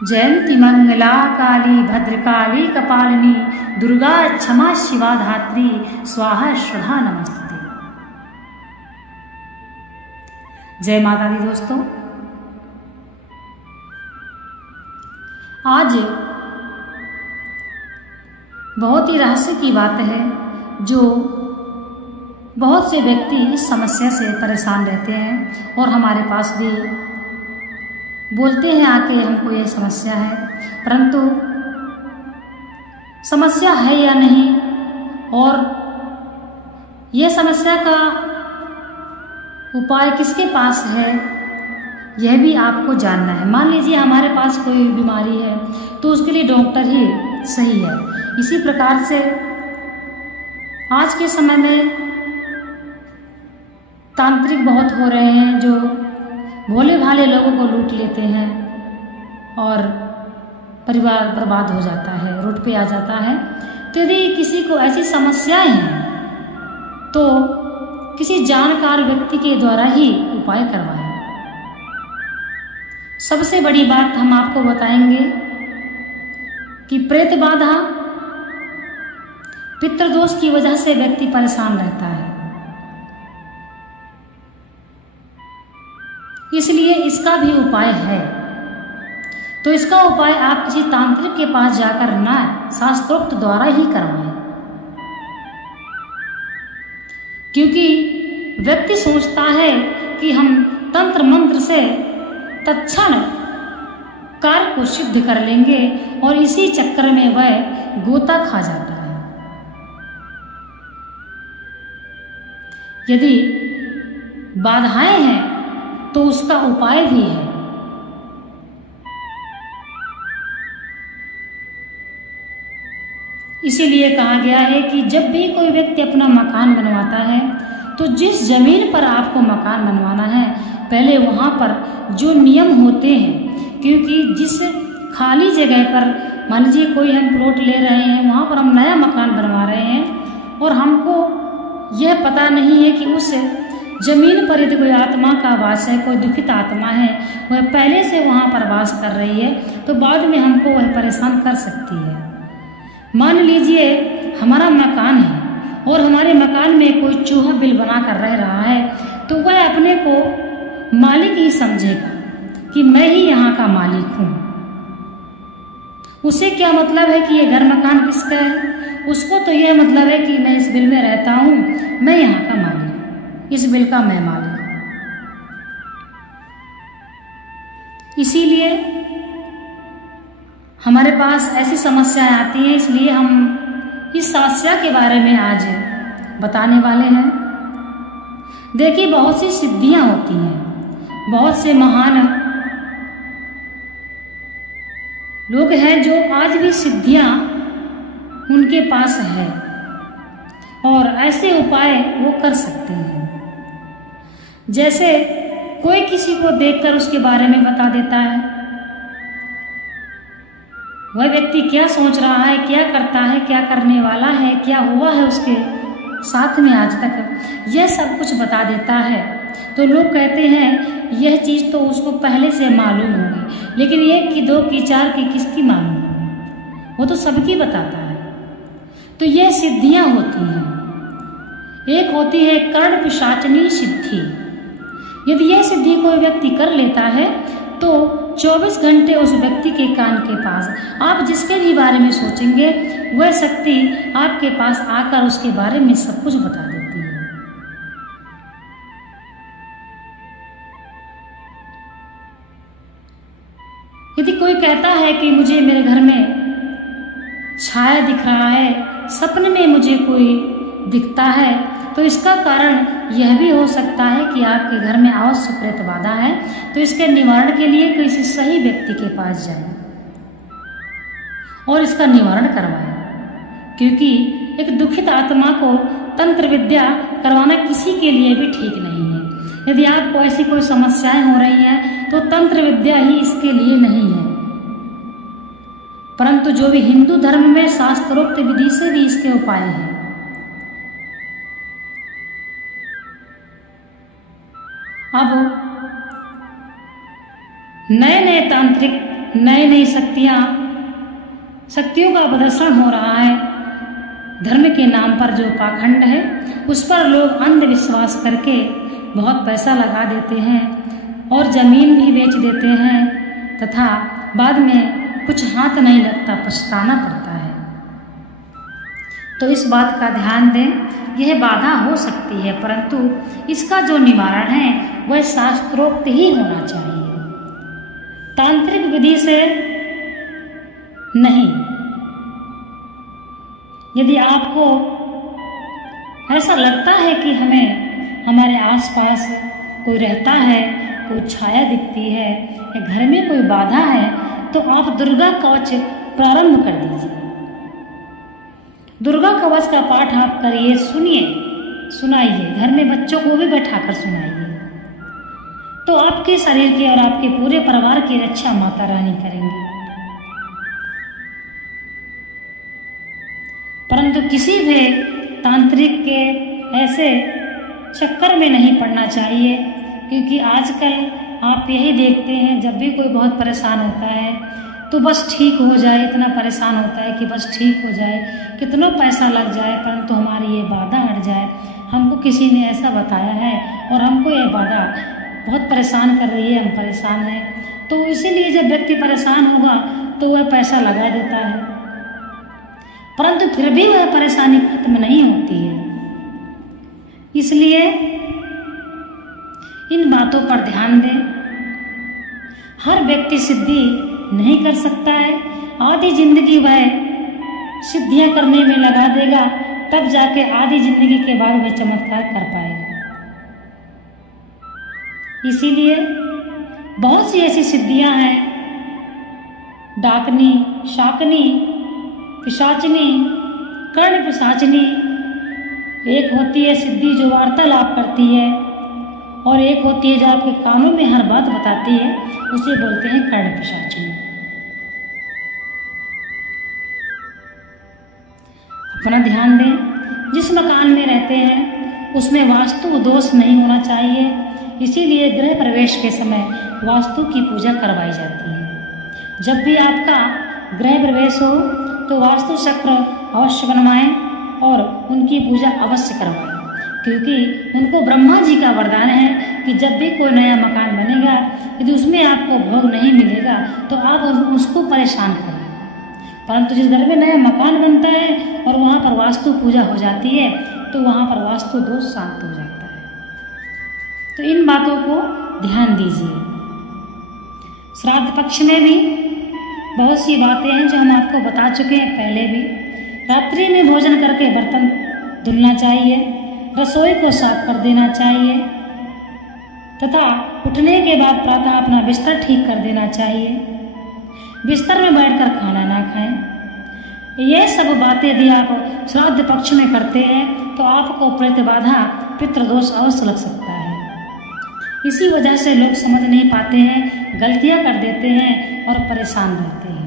जयंती मंगला काली भद्रकाली कपालिनी दुर्गा क्षमा शिवा धात्री स्वाहा स्वधा नमस्ते। जय माता दी दोस्तों, आज बहुत ही रहस्य की बात है जो बहुत से व्यक्ति इस समस्या से परेशान रहते हैं और हमारे पास भी बोलते हैं आके हमको ये समस्या है, परंतु समस्या है या नहीं और ये समस्या का उपाय किसके पास है यह भी आपको जानना है। मान लीजिए हमारे पास कोई बीमारी है तो उसके लिए डॉक्टर ही सही है। इसी प्रकार से आज के समय में तांत्रिक बहुत हो रहे हैं जो भोले भाले लोगों को लूट लेते हैं और परिवार बर्बाद हो जाता है, रोड पे आ जाता है। तो यदि किसी को ऐसी समस्याएं हैं तो किसी जानकार व्यक्ति के द्वारा ही उपाय करवाएं। सबसे बड़ी बात हम आपको बताएंगे कि प्रेत बाधा, पितृदोष की वजह से व्यक्ति परेशान रहता है, इसलिए इसका भी उपाय है। तो इसका उपाय आप किसी तांत्रिक के पास जाकर ना शास्त्रोक्त द्वारा ही करवाएं, क्योंकि व्यक्ति सोचता है कि हम तंत्र मंत्र से तत्क्षण कार्य को सिद्ध कर लेंगे और इसी चक्कर में वह गोता खा जाता है। यदि बाधाएं हैं तो उसका उपाय भी है। इसीलिए कहा गया है कि जब भी कोई व्यक्ति अपना मकान बनवाता है तो जिस जमीन पर आपको मकान बनवाना है पहले वहां पर जो नियम होते हैं, क्योंकि जिस खाली जगह पर मान लीजिए कोई हम प्लॉट ले रहे हैं, वहां पर हम नया मकान बनवा रहे हैं और हमको यह पता नहीं है कि उस जमीन पर यदि कोई आत्मा का वास है, कोई दुखित आत्मा है, वह पहले से वहां पर वास कर रही है तो बाद में हमको वह परेशान कर सकती है। मान लीजिए हमारा मकान है और हमारे मकान में कोई चूहा बिल बना कर रह रहा है तो वह अपने को मालिक ही समझेगा कि मैं ही यहाँ का मालिक हूँ। उसे क्या मतलब है कि ये घर मकान किसका है? उसको तो यह मतलब है कि मैं इस बिल में रहता हूँ, मैं यहाँ का मालिक हूँ, इस बिल का मैं मालिक हूँ। इसीलिए हमारे पास ऐसी समस्याएं आती हैं, इसलिए हम इस समस्या के बारे में आज बताने वाले हैं। देखिए, बहुत सी सिद्धियां होती हैं, बहुत से महान लोग हैं जो आज भी सिद्धियां उनके पास है और ऐसे उपाय वो कर सकते हैं। जैसे कोई किसी को देखकर उसके बारे में बता देता है, वह व्यक्ति क्या सोच रहा है, क्या करता है, क्या करने वाला है, क्या हुआ है उसके साथ में आज तक, यह सब कुछ बता देता है। तो लोग कहते हैं यह चीज़ तो उसको पहले से मालूम होगी, लेकिन एक की, दो की, चार की किसकी मालूम होगी? वो तो सबकी बताता है। तो यह सिद्धियां होती हैं। एक होती है कर्ण पिशाचनी सिद्धि। यदि यह सिद्धि कोई व्यक्ति कर लेता है तो 24 घंटे उस व्यक्ति के कान के पास आप जिसके भी बारे में सोचेंगे वह शक्ति आपके पास आकर उसके बारे में सब कुछ बता देती है। यदि कोई कहता है कि मुझे मेरे घर में छाया दिख रहा है, सपने में मुझे कोई दिखता है, तो इसका कारण यह भी हो सकता है कि आपके घर में अवश्य प्रेत बाधा है। तो इसके निवारण के लिए किसी सही व्यक्ति के पास जाएं और इसका निवारण करवाएं, क्योंकि एक दुखित आत्मा को तंत्र विद्या करवाना किसी के लिए भी ठीक नहीं है। यदि आपको ऐसी कोई समस्याएं हो रही हैं तो तंत्र विद्या ही इसके लिए नहीं है, परंतु जो भी हिंदू धर्म में शास्त्रोक्त विधि से भी इसके उपाय हैं। अब नए नए तांत्रिक नई नई शक्तियों का प्रदर्शन हो रहा है। धर्म के नाम पर जो पाखंड है उस पर लोग अंधविश्वास करके बहुत पैसा लगा देते हैं और ज़मीन भी बेच देते हैं तथा बाद में कुछ हाथ नहीं लगता, पछताना पड़ता है। तो इस बात का ध्यान दें, यह बाधा हो सकती है परंतु इसका जो निवारण है वह शास्त्रोक्त ही होना चाहिए, तांत्रिक विधि से नहीं। यदि आपको ऐसा लगता है कि हमें हमारे आसपास कोई रहता है, कोई छाया दिखती है या घर में कोई बाधा है, तो आप दुर्गा कवच प्रारंभ कर दीजिए। दुर्गा कवच का पाठ आप करिए, सुनाइए, घर में बच्चों को भी बैठाकर सुनाइए। तो आपके शरीर की और आपके पूरे परिवार की रक्षा माता रानी करेंगी। परंतु किसी भी तांत्रिक के ऐसे चक्कर में नहीं पड़ना चाहिए, क्योंकि आजकल आप यही देखते हैं जब भी कोई बहुत परेशान होता है तो बस ठीक हो जाए, इतना परेशान होता है कि बस ठीक हो जाए, कितना पैसा लग जाए परंतु हमारी ये बाधा हट जाए। हमको किसी ने ऐसा बताया है और हमको ये बाधा बहुत परेशान कर रही है, हम परेशान हैं। तो इसीलिए जब व्यक्ति परेशान होगा तो वह पैसा लगा देता है, परंतु फिर भी वह परेशानी खत्म नहीं होती है। इसलिए इन बातों पर ध्यान दें। हर व्यक्ति सिद्धि नहीं कर सकता है, आधी जिंदगी वह सिद्धियां करने में लगा देगा, तब जाके आधी जिंदगी के बाद वह चमत्कार कर पाएगा। इसीलिए बहुत सी ऐसी सिद्धियां हैं, डाकनी, शाकनी, पिशाचनी, कर्ण पिशाचनी। एक होती है सिद्धि जो वार्तालाप करती है और एक होती है जो आपके कानों में हर बात बताती है, उसे बोलते हैं कर्ण पिशाचनी। अपना ध्यान दें, जिस मकान में रहते हैं उसमें वास्तु दोष नहीं होना चाहिए, इसीलिए गृह प्रवेश के समय वास्तु की पूजा करवाई जाती है। जब भी आपका गृह प्रवेश हो तो वास्तु चक्र अवश्य बनवाएं और उनकी पूजा अवश्य करवाएं, क्योंकि उनको ब्रह्मा जी का वरदान है कि जब भी कोई नया मकान बनेगा, यदि उसमें आपको भोग नहीं मिलेगा तो आप उसको परेशान करें। परंतु जिस घर में नया मकान बनता है और वहाँ पर वास्तु पूजा हो जाती है तो वहाँ पर वास्तु दोष शांत हो जाता है। तो इन बातों को ध्यान दीजिए। श्राद्ध पक्ष में भी बहुत सी बातें हैं जो हम आपको बता चुके हैं पहले भी। रात्रि में भोजन करके बर्तन धुलना चाहिए, रसोई को साफ कर देना चाहिए तथा उठने के बाद प्रातः अपना बिस्तर ठीक कर देना चाहिए। बिस्तर में बैठकर खाना ना खाएं। ये सब बातें यदि आप श्राद्ध पक्ष में करते हैं तो आपको प्रतिबाधा पितृदोष अवश्य लग सकता है। इसी वजह से लोग समझ नहीं पाते हैं, गलतियां कर देते हैं और परेशान रहते हैं।